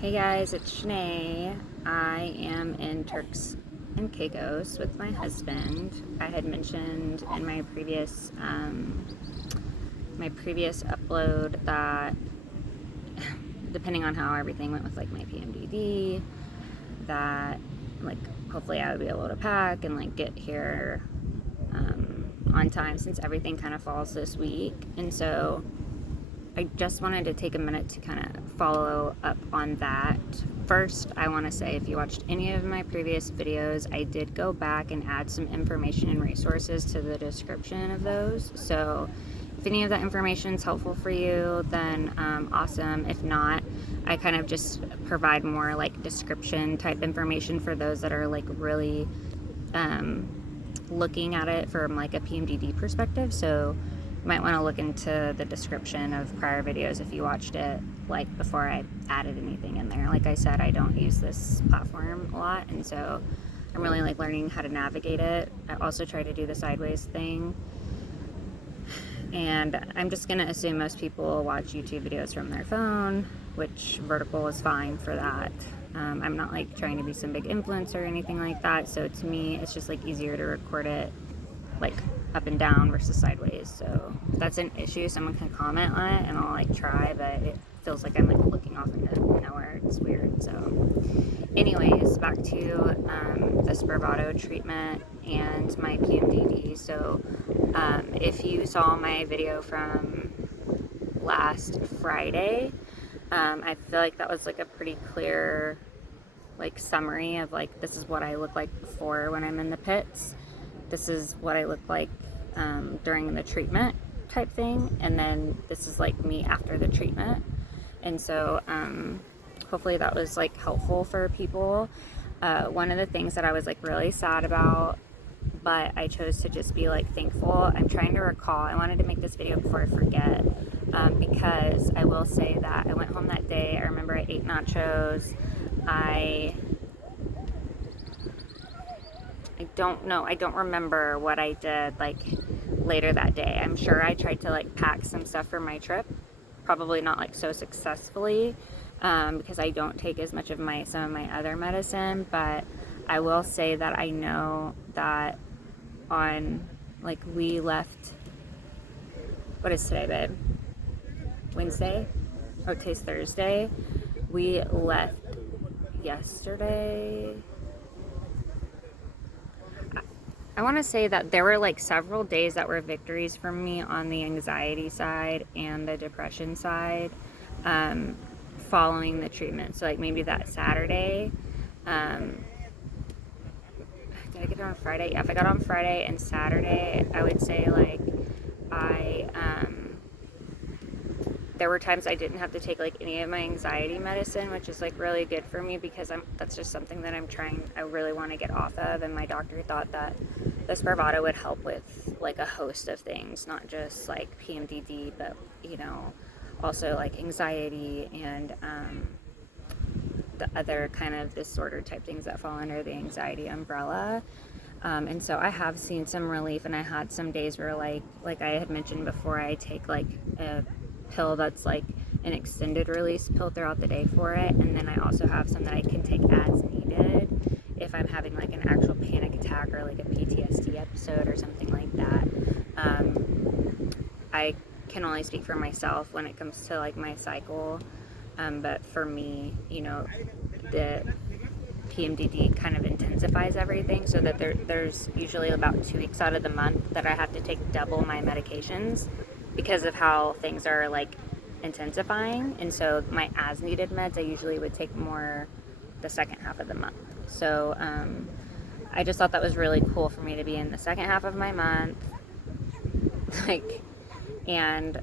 Hey guys, it's Shanae. I am in Turks and Caicos with my husband. I had mentioned in my previous upload that depending on how everything went with like my PMDD, that like hopefully I would be able to pack and like get here on time since everything kind of falls this week. And so I just wanted to take a minute to kind of follow up on that. First, I want to say if you watched any of my previous videos, I did go back and add some information and resources to the description of those. So if any of that information is helpful for you, then awesome. If not, I kind of just provide more like description type information for those that are like really looking at it from like a PMDD perspective. So you might want to look into the description of prior videos if you watched it like before I added anything in there. Like I said, I don't use this platform a lot, and so I'm really like learning how to navigate it. I also try to do the sideways thing, and I'm just gonna assume most people watch YouTube videos from their phone, which vertical is fine for that. I'm not like trying to be some big influencer or anything like that, so to me it's just like easier to record it like up and down versus sideways. So if that's an issue, someone can comment on it and I'll like try, but it feels like I'm like looking off into nowhere. It's weird. So anyways, back to the Spravato treatment and my PMDD. So if you saw my video from last Friday, I feel like that was like a pretty clear like summary of like this is what I look like before when I'm in the pits. This is what I look like during the treatment type thing, and then this is like me after the treatment. And so hopefully that was like helpful for people. One of the things that I was like really sad about, but I chose to just be like thankful. I'm trying to recall, I wanted to make this video before I forget, because I will say that I went home that day. I remember I ate nachos. I don't remember what I did like later that day. I'm sure I tried to like pack some stuff for my trip, probably not like so successfully, because I don't take as much of some of my other medicine. But I will say that I know that on like we left, what is today, babe? Wednesday? Oh, today's Thursday. We left yesterday. I want to say that there were like several days that were victories for me on the anxiety side and the depression side following the treatment. So like maybe that Saturday, did I get it on Friday? Yeah, if I got on Friday and Saturday, I would say like there were times I didn't have to take like any of my anxiety medicine, which is like really good for me because that's just something that I really want to get off of. And my doctor thought that the Spravato would help with like a host of things, not just like PMDD, but you know, also like anxiety and the other kind of disorder type things that fall under the anxiety umbrella. And so I have seen some relief, and I had some days where like I had mentioned before, I take like a pill that's like an extended release pill throughout the day for it, and then I also have some that I can take as needed if I'm having like an actual panic attack or like a PTSD episode or something like that. I can only speak for myself when it comes to like my cycle, but for me, you know, the PMDD kind of intensifies everything, so that there's usually about 2 weeks out of the month that I have to take double my medications because of how things are like intensifying. And so my as needed meds I usually would take more the second half of the month. So I just thought that was really cool for me to be in the second half of my month like and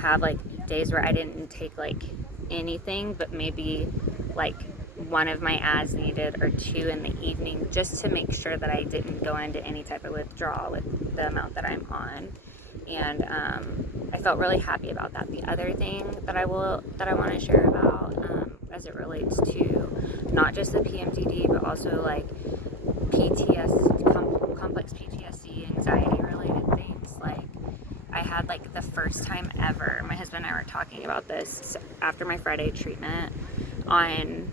have like days where I didn't take like anything, but maybe like one of my as needed or 2 in the evening, just to make sure that I didn't go into any type of withdrawal with the amount that I'm on. And I felt really happy about that. The other thing that I want to share about as it relates to not just the PMDD, but also like complex PTSD, anxiety related things. Like I had like the first time ever, my husband and I were talking about this after my Friday treatment, was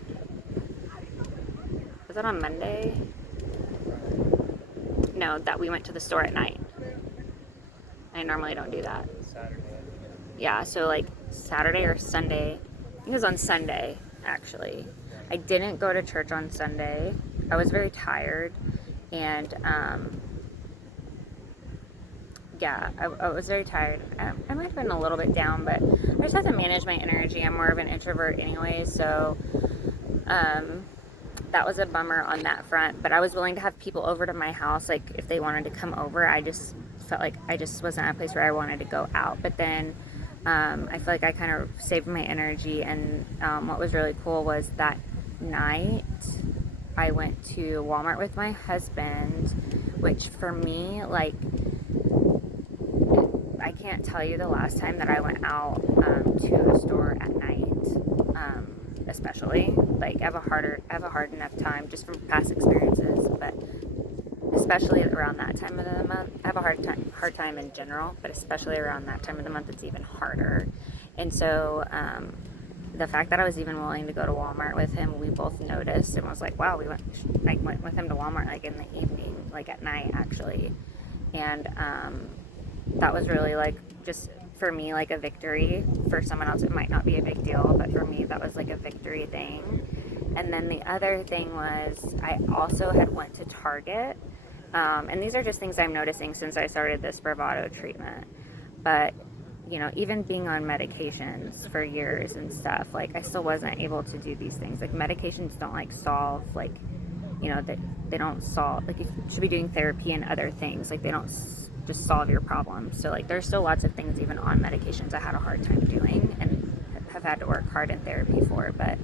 that on Monday? No, that we went to the store at night. I normally don't do that. Saturday. Yeah, so like Saturday or Sunday. I think it was on Sunday, actually. I didn't go to church on Sunday. I was very tired, and yeah, I was very tired. I might have been a little bit down, but I just have to manage my energy. I'm more of an introvert anyway, so that was a bummer on that front. But I was willing to have people over to my house, like if they wanted to come over. I just felt like I just wasn't at a place where I wanted to go out. But then I feel like I kind of saved my energy, and what was really cool was that night I went to Walmart with my husband, which for me, like, I can't tell you the last time that I went out to a store at night, especially. Like, I have a hard enough time just from past experiences, but especially around that time of the month. I have a hard time in general, but especially around that time of the month, it's even harder. And so the fact that I was even willing to go to Walmart with him, we both noticed and was like, wow, I went with him to Walmart like in the evening, like at night actually. And that was really like, just for me, like a victory. For someone else it might not be a big deal, but for me that was like a victory thing. And then the other thing was I also had went to Target, and these are just things I'm noticing since I started this Spravato treatment, but you know, even being on medications for years and stuff, like I still wasn't able to do these things. Like medications don't like solve, like, you know, that they don't solve, like you should be doing therapy and other things, like they don't just solve your problems. So like there's still lots of things even on medications I had a hard time doing and have had to work hard in therapy for. But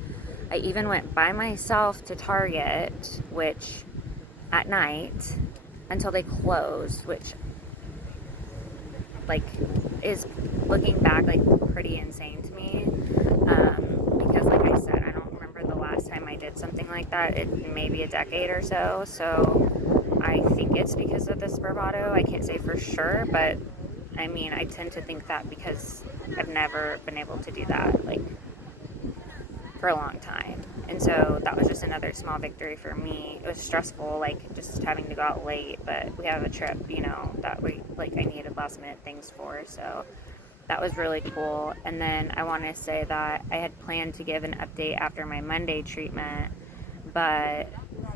I even went by myself to Target, which at night until they closed, which like is looking back like pretty insane to me, because like I said, I don't remember the last time I did something like that. It may be a decade or so. So I think it's because of the Spravato. I can't say for sure, but I mean, I tend to think that because I've never been able to do that like for a long time. And so that was just another small victory for me. It was stressful, like just having to go out late, but we have a trip, you know, that we like I needed last minute things for, so that was really cool. And then I want to say that I had planned to give an update after my Monday treatment, but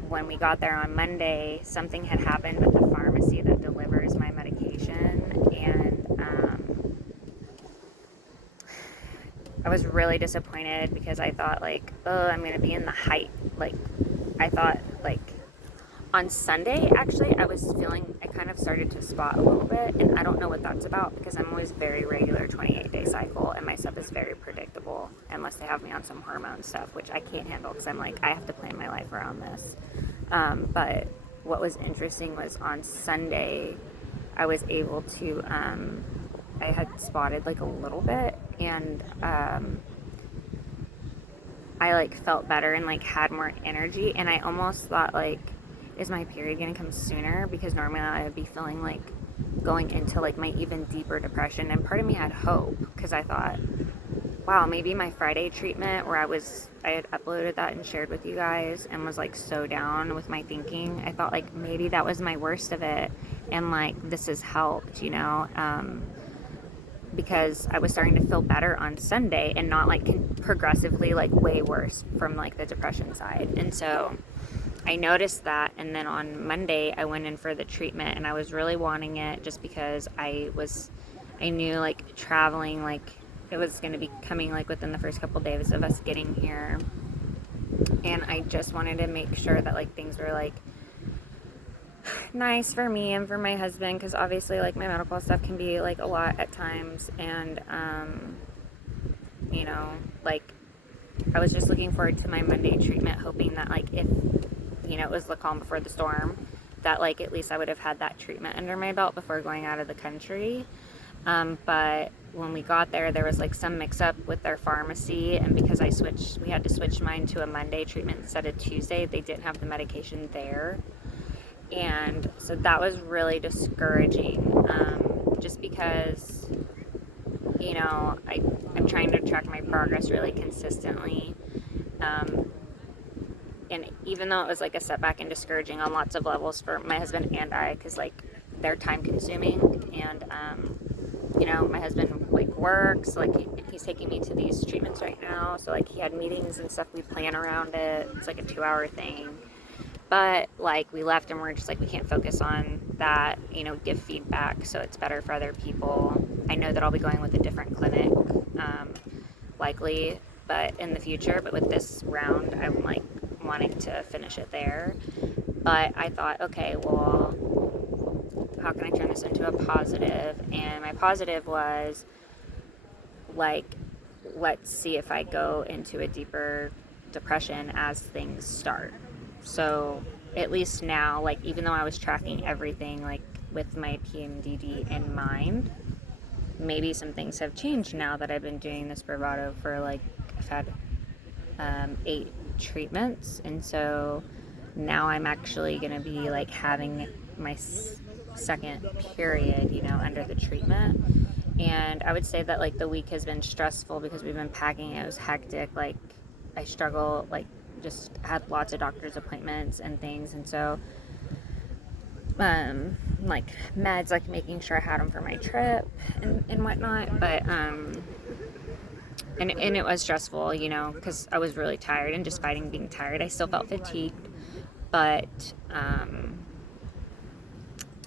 when we got there on Monday, something had happened with the pharmacy that delivers my medication, and I was really disappointed because I thought like, oh, I'm going to be in the height. Like, I thought like on Sunday, actually, I was feeling, I kind of started to spot a little bit, and I don't know what that's about because I'm always very regular 28-day cycle, and my stuff is very predictable unless they have me on some hormone stuff, which I can't handle because I'm like, I have to plan my life around this. But what was interesting was on Sunday, I was able to, I had spotted like a little bit, and I like felt better and like had more energy, and I almost thought like, is my period gonna come sooner? Because normally I would be feeling like going into like my even deeper depression, and part of me had hope because I thought, wow, maybe my Friday treatment where I had uploaded that and shared with you guys and was like so down with my thinking, I thought like maybe that was my worst of it, and like this has helped, you know, because I was starting to feel better on Sunday and not like progressively like way worse from like the depression side. And so I noticed that, and then on Monday I went in for the treatment, and I was really wanting it just because I knew like traveling, like it was going to be coming like within the first couple days of us getting here, and I just wanted to make sure that like things were like nice for me and for my husband, because obviously like my medical stuff can be like a lot at times, and you know, like I was just looking forward to my Monday treatment, hoping that like if, you know, it was the calm before the storm, that like at least I would have had that treatment under my belt before going out of the country. But when we got there, there was like some mix up with their pharmacy, and because we had to switch mine to a Monday treatment instead of Tuesday, they didn't have the medication there. And so that was really discouraging, just because, you know, I'm trying to track my progress really consistently, And even though it was like a setback and discouraging on lots of levels for my husband and I, because like they're time consuming, and you know, my husband like works, like he's taking me to these treatments right now, so like he had meetings and stuff, we plan around it. It's like a 2-hour thing, but like we left and we're just like, we can't focus on that, you know, give feedback, so it's better for other people. I know that I'll be going with a different clinic, likely, but in the future, but with this round I'm like wanting to finish it there. But I thought, okay, well, how can I turn this into a positive? And my positive was like, let's see if I go into a deeper depression as things start. So at least now, like, even though I was tracking everything like with my PMDD in mind, maybe some things have changed now that I've been doing this Spravato for like, I've had 8 treatments, and so now I'm actually going to be like having my second period, you know, under the treatment. And I would say that like the week has been stressful because we've been packing. It was hectic. Like I struggle, like just had lots of doctor's appointments and things, and so like meds, like making sure I had them for my trip and whatnot. But and it was stressful, you know, because I was really tired, and just fighting being tired, I still felt fatigued, but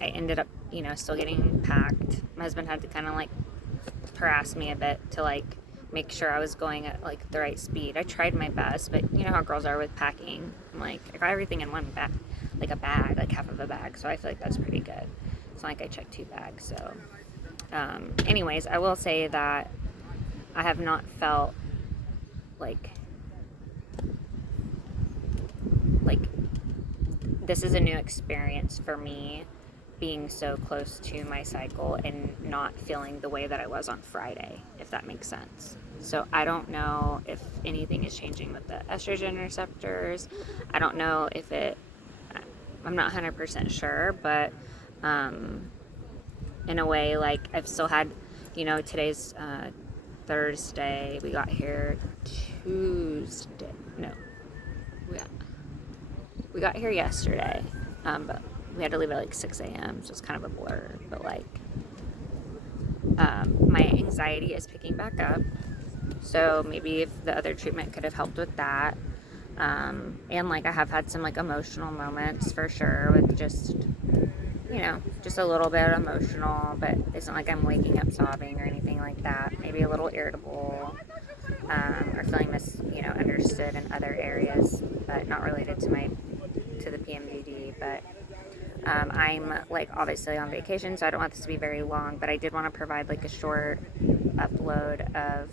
I ended up, you know, still getting packed. My husband had to kind of like harass me a bit to like make sure I was going at like the right speed. I tried my best, but you know how girls are with packing. I'm like, I got everything in one bag, like a bag, like half of a bag, so I feel like that's pretty good. It's not like I checked 2 bags. So anyways, I will say that I have not felt like this is a new experience for me, being so close to my cycle and not feeling the way that I was on Friday, if that makes sense. So I don't know if anything is changing with the estrogen receptors. I don't know if I'm not 100% sure, but in a way, like I've still had, you know, today's Thursday, we got here Tuesday, no, we got here yesterday, but we had to leave at like 6 a.m, so it's kind of a blur, but like my anxiety is picking back up, so maybe if the other treatment could have helped with that. And like I have had some like emotional moments for sure, with just, you know, just a little bit emotional, but it's not like I'm waking up sobbing or anything like that. Maybe a little irritable, or feeling understood in other areas, but not related to the PMDD. But I'm like obviously on vacation, so I don't want this to be very long, but I did want to provide like a short upload of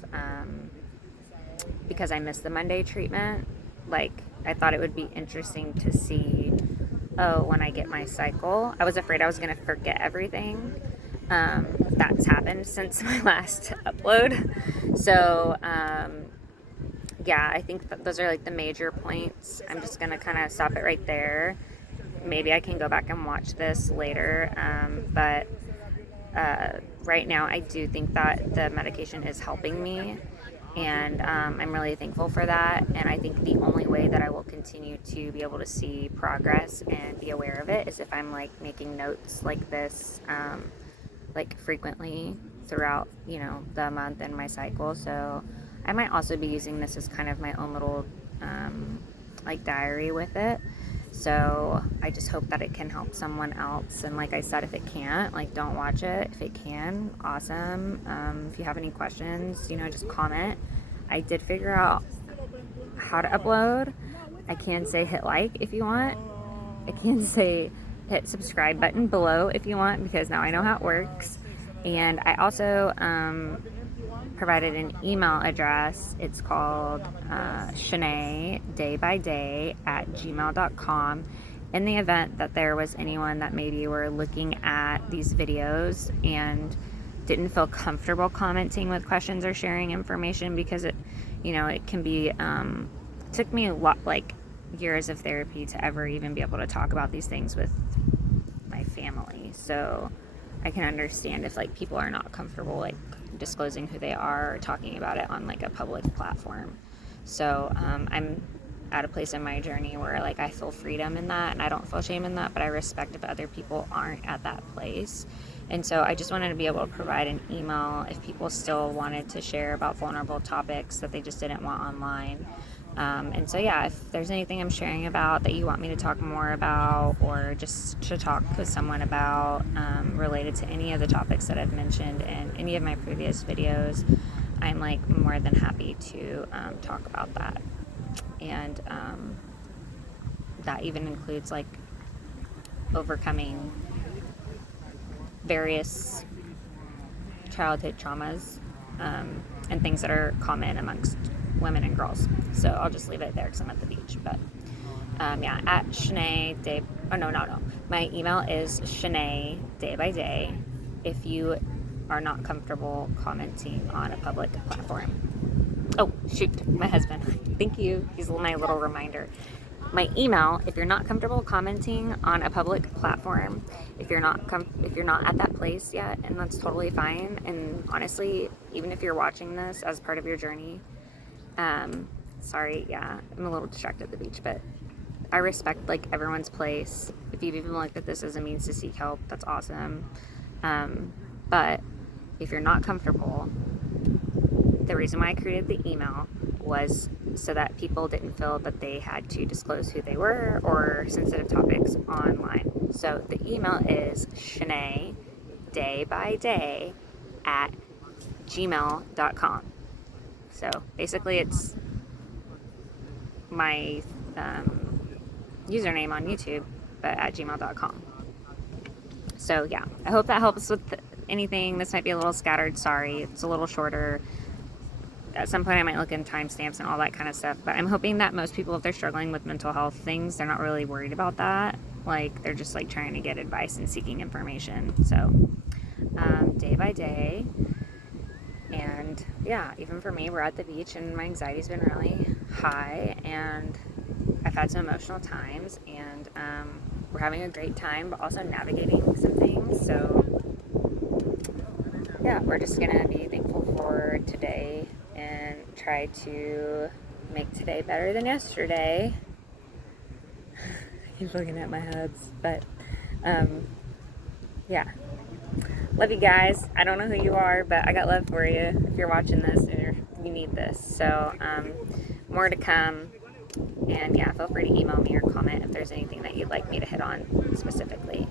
because I missed the Monday treatment. Like I thought it would be interesting to see, when I get my cycle. I was afraid I was going to forget everything. That's happened since my last upload. So yeah, I think those are like the major points. I'm just going to kind of stop it right there. Maybe I can go back and watch this later, but right now I do think that the medication is helping me, and I'm really thankful for that. And I think the only way that I will continue to be able to see progress and be aware of it is if I'm like making notes like this, like frequently throughout, you know, the month and my cycle. So I might also be using this as kind of my own little like diary with it. So I just hope that it can help someone else. And like I said, if it can't, like don't watch it. If it can, awesome. If you have any questions, you know, just comment. I did figure out how to upload. I can say hit like if you want. I can say hit subscribe button below if you want, because now I know how it works. And I also provided an email address. It's called shanaedaybyday@gmail.com. In the event that there was anyone that maybe were looking at these videos and didn't feel comfortable commenting with questions or sharing information, because it, you know, it can be, took me a lot, like years of therapy to ever even be able to talk about these things with my family. So I can understand if like people are not comfortable like disclosing who they are or talking about it on like a public platform. So I'm at a place in my journey where like I feel freedom in that, and I don't feel shame in that, but I respect if other people aren't at that place. And so I just wanted to be able to provide an email if people still wanted to share about vulnerable topics that they just didn't want online. And so, yeah, if there's anything I'm sharing about that you want me to talk more about, or just to talk with someone about related to any of the topics that I've mentioned in any of my previous videos, I'm like more than happy to talk about that. And that even includes like overcoming various childhood traumas and things that are common amongst women and girls. So I'll just leave it there because I'm at the beach. But yeah, at Shanae Day. Oh, no. My email is Shanae Day by Day if you are not comfortable commenting on a public platform. Oh, shoot, my husband. Thank you. He's my little reminder. My email, if you're not comfortable commenting on a public platform, if you're not at that place yet, and that's totally fine. And honestly, even if you're watching this as part of your journey, sorry, yeah, I'm a little distracted at the beach, but I respect like everyone's place. If you've even looked at this as a means to seek help, that's awesome. But if you're not comfortable, the reason why I created the email was so that people didn't feel that they had to disclose who they were or sensitive topics online. So the email is Shanae Day by Day at gmail.com. So basically it's my username on YouTube, but at gmail.com. So yeah, I hope that helps with anything. This might be a little scattered, sorry. It's a little shorter. At some point I might look in timestamps and all that kind of stuff, but I'm hoping that most people, if they're struggling with mental health things, they're not really worried about that. Like they're just like trying to get advice and seeking information. So day by day. And yeah, even for me, we're at the beach and my anxiety's been really high and I've had some emotional times, and we're having a great time, but also navigating some things. So yeah, we're just gonna be thankful for today and try to make today better than yesterday. I keep looking at my heads, but yeah, love you guys. I don't know who you are, but I got love for you if you're watching this or you need this. So more to come. And yeah, feel free to email me or comment if there's anything that you'd like me to hit on specifically.